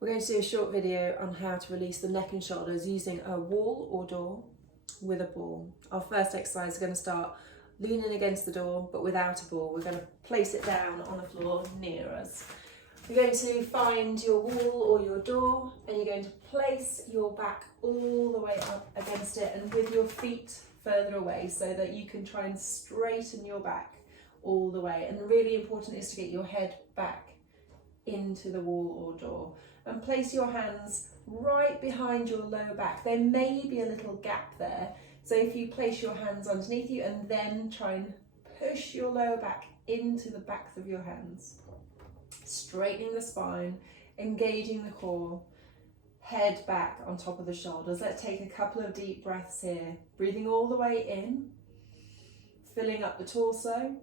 We're going to do a short video on how to release the neck and shoulders using a wall or door with a ball. Our first exercise is going to start leaning against the door but without a ball. We're going to place it down on the floor near us. You're going to find your wall or your door and you're going to place your back all the way up against it and with your feet further away so that you can try and straighten your back all the way. And really important is to get your head back into the wall or door and place your hands right behind your lower back. There may be a little gap there, so if you place your hands underneath you and then try and push your lower back into the backs of your hands, straightening the spine, engaging the core, head back on top of the shoulders. Let's take a couple of deep breaths here, breathing all the way in, filling up the torso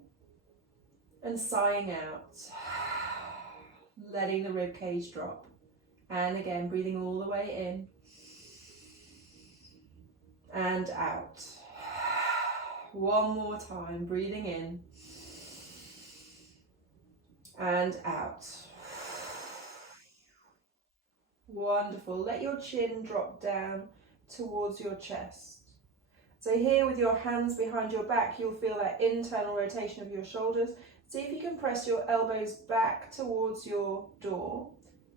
and sighing out, letting the rib cage drop. And again, breathing all the way in and out. One more time, breathing in and out. Wonderful. Let your chin drop down towards your chest. So here with your hands behind your back, you'll feel that internal rotation of your shoulders. See if you can press your elbows back towards your door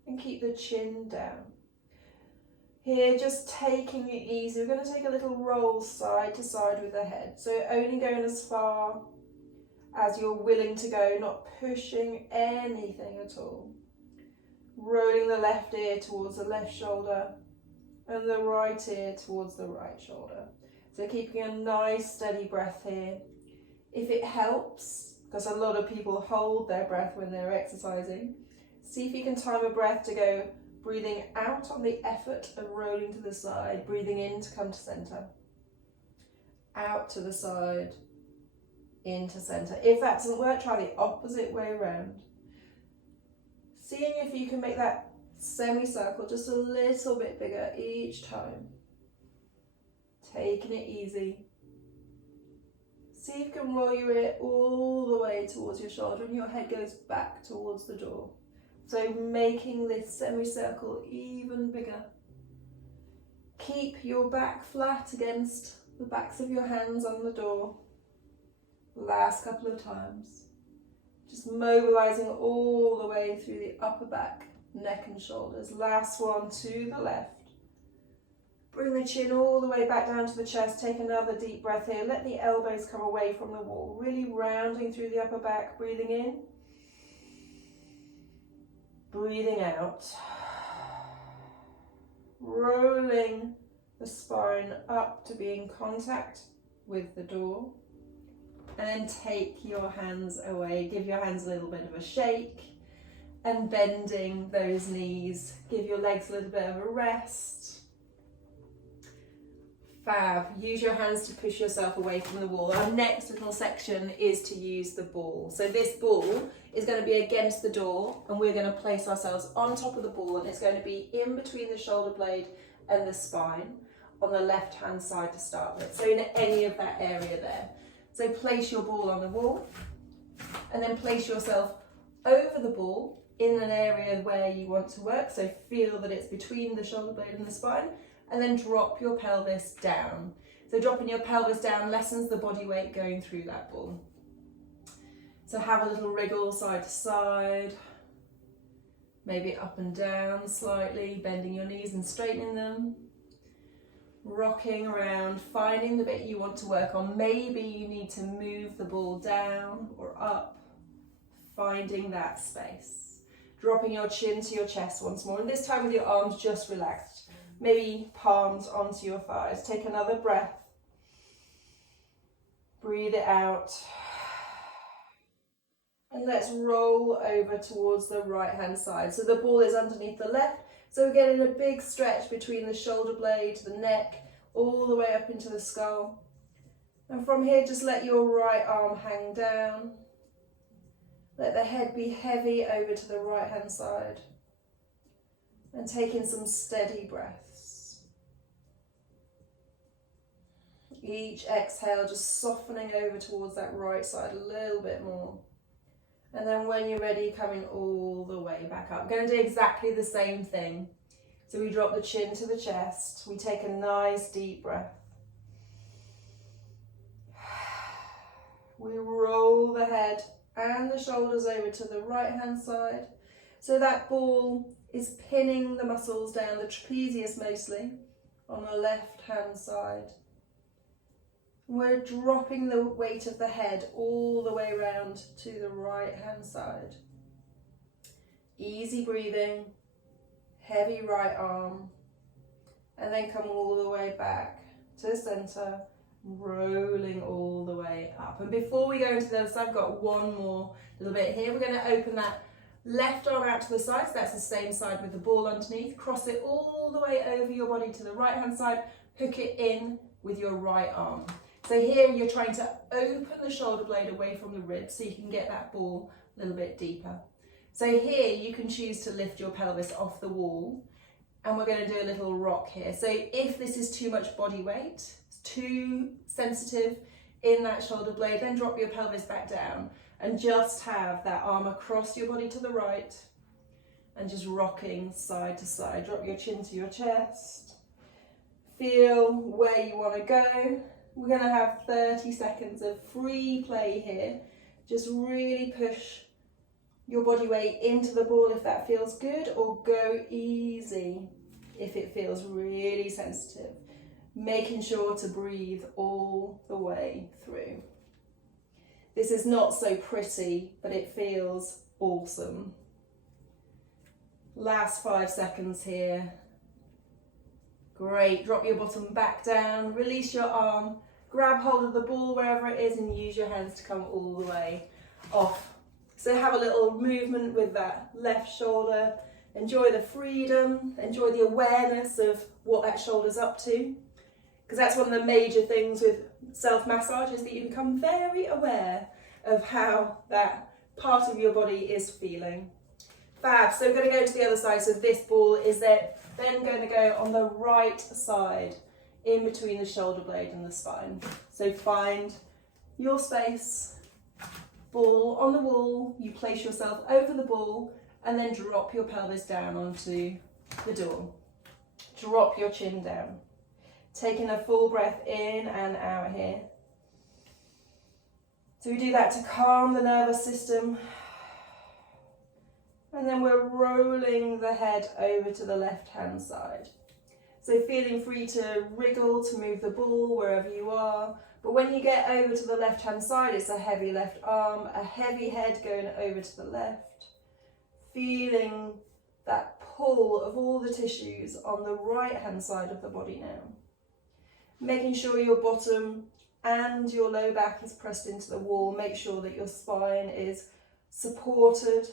and keep the chin down. Here, just taking it easy. We're going to take a little roll side to side with the head. So only going as far as you're willing to go, not pushing anything at all. Rolling the left ear towards the left shoulder and the right ear towards the right shoulder. So keeping a nice steady breath here. If it helps, because a lot of people hold their breath when they're exercising, see if you can time a breath to go breathing out on the effort of rolling to the side, breathing in to come to center, out to the side, into center. If that doesn't work, try the opposite way around. Seeing if you can make that semicircle just a little bit bigger each time. Taking it easy. See if you can roll your ear all the way towards your shoulder and your head goes back towards the door. So making this semicircle even bigger. Keep your back flat against the backs of your hands on the door. Last couple of times. Just mobilizing all the way through the upper back, neck and shoulders. Last one to the left. Bring the chin all the way back down to the chest. Take another deep breath here. Let the elbows come away from the wall. Really rounding through the upper back. Breathing in. Breathing out. Rolling the spine up to be in contact with the door. And then take your hands away. Give your hands a little bit of a shake. And bending those knees. Give your legs a little bit of a rest. Fab. Use your hands to push yourself away from the wall. Our next little section is to use the ball. So this ball is going to be against the door and we're going to place ourselves on top of the ball and it's going to be in between the shoulder blade and the spine on the left hand side to start with. So in any of that area there. So place your ball on the wall and then place yourself over the ball in an area where you want to work. So feel that it's between the shoulder blade and the spine. And then drop your pelvis down. So dropping your pelvis down lessens the body weight going through that ball. So have a little wriggle side to side, maybe up and down slightly, bending your knees and straightening them. Rocking around, finding the bit you want to work on. Maybe you need to move the ball down or up, finding that space. Dropping your chin to your chest once more, and this time with your arms just relaxed. Maybe palms onto your thighs. Take another breath. Breathe it out. And let's roll over towards the right hand side. So the ball is underneath the left. So we're getting a big stretch between the shoulder blade, the neck, all the way up into the skull. And from here, just let your right arm hang down. Let the head be heavy over to the right hand side. And take in some steady breaths. Each exhale just softening over towards that right side a little bit more. And then when you're ready, coming all the way back up. We're going to do exactly the same thing. So we drop the chin to the chest. We take a nice deep breath. We roll the head and the shoulders over to the right hand side. So that ball is pinning the muscles down, the trapezius mostly, on the left hand side. We're dropping the weight of the head all the way around to the right hand side. Easy breathing, heavy right arm, and then come all the way back to the center, rolling all the way up. And before we go into the other side, I've got one more little bit here. We're going to open that left arm out to the side, so that's the same side with the ball underneath. Cross it all the way over your body to the right hand side, hook it in with your right arm. So here you're trying to open the shoulder blade away from the ribs so you can get that ball a little bit deeper. So here you can choose to lift your pelvis off the wall, and we're going to do a little rock here. So if this is too much body weight, it's too sensitive in that shoulder blade, then drop your pelvis back down and just have that arm across your body to the right and just rocking side to side. Drop your chin to your chest. Feel where you want to go. We're going to have 30 seconds of free play here. Just really push your body weight into the ball if that feels good, or go easy if it feels really sensitive. Making sure to breathe all the way through. This is not so pretty, but it feels awesome. Last 5 seconds here. Great, drop your bottom back down, release your arm, grab hold of the ball wherever it is and use your hands to come all the way off. So have a little movement with that left shoulder. Enjoy the freedom, enjoy the awareness of what that shoulder's up to. Because that's one of the major things with self-massage, is that you become very aware of how that part of your body is feeling. Fab, so we're going to go to the other side. So this ball is then going to go on the right side, in between the shoulder blade and the spine. So find your space, ball on the wall, you place yourself over the ball, and then drop your pelvis down onto the door. Drop your chin down. Taking a full breath in and out here. So we do that to calm the nervous system. And then we're rolling the head over to the left-hand side. So feeling free to wriggle, to move the ball wherever you are. But when you get over to the left-hand side, it's a heavy left arm, a heavy head going over to the left. Feeling that pull of all the tissues on the right-hand side of the body now. Making sure your bottom and your low back is pressed into the wall. Make sure that your spine is supported.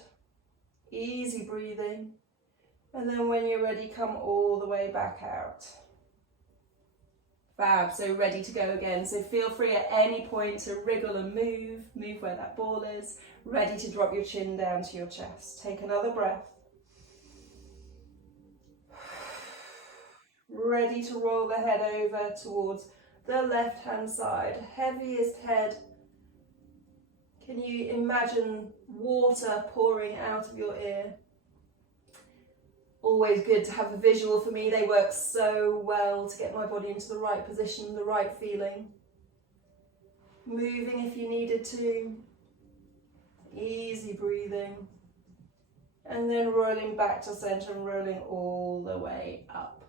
Easy breathing. And then when you're ready, come all the way back out. Fab, so ready to go again. So feel free at any point to wriggle and move where that ball is. Ready to drop your chin down to your chest. Take another breath. Ready to roll the head over towards the left-hand side. Heaviest head. Can you imagine water pouring out of your ear? Always good to have a visual for me. They work so well to get my body into the right position, the right feeling. Moving if you needed to. Easy breathing. And then rolling back to center and rolling all the way up.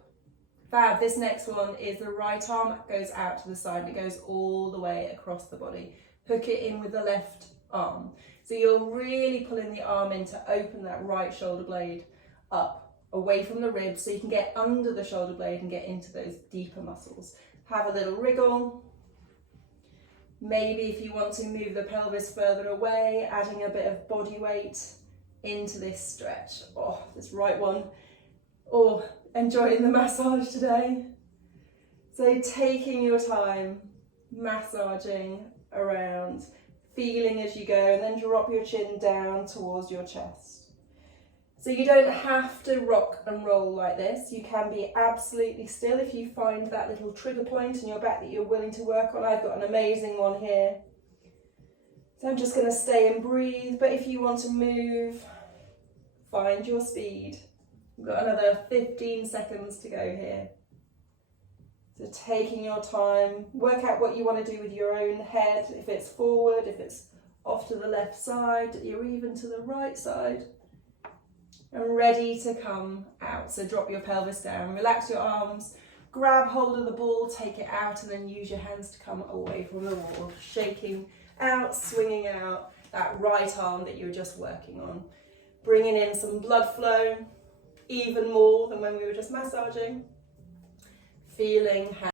Fab, this next one is the right arm goes out to the side and it goes all the way across the body. Hook it in with the left arm. So you're really pulling the arm in to open that right shoulder blade up, away from the ribs, so you can get under the shoulder blade and get into those deeper muscles. Have a little wriggle. Maybe if you want to move the pelvis further away, adding a bit of body weight into this stretch. Oh, this right one. Oh, enjoying the massage today. So taking your time, massaging around, feeling as you go, and then drop your chin down towards your chest. So you don't have to rock and roll like this. You can be absolutely still if you find that little trigger point in your back that you're willing to work on. I've got an amazing one here. So I'm just going to stay and breathe, but if you want to move, find your speed. We've got another 15 seconds to go here. So taking your time, work out what you want to do with your own head, if it's forward, if it's off to the left side, or even to the right side. And ready to come out. So drop your pelvis down, relax your arms, grab hold of the ball, take it out, and then use your hands to come away from the wall, shaking out, swinging out that right arm that you were just working on. Bringing in some blood flow, even more than when we were just massaging. Feeling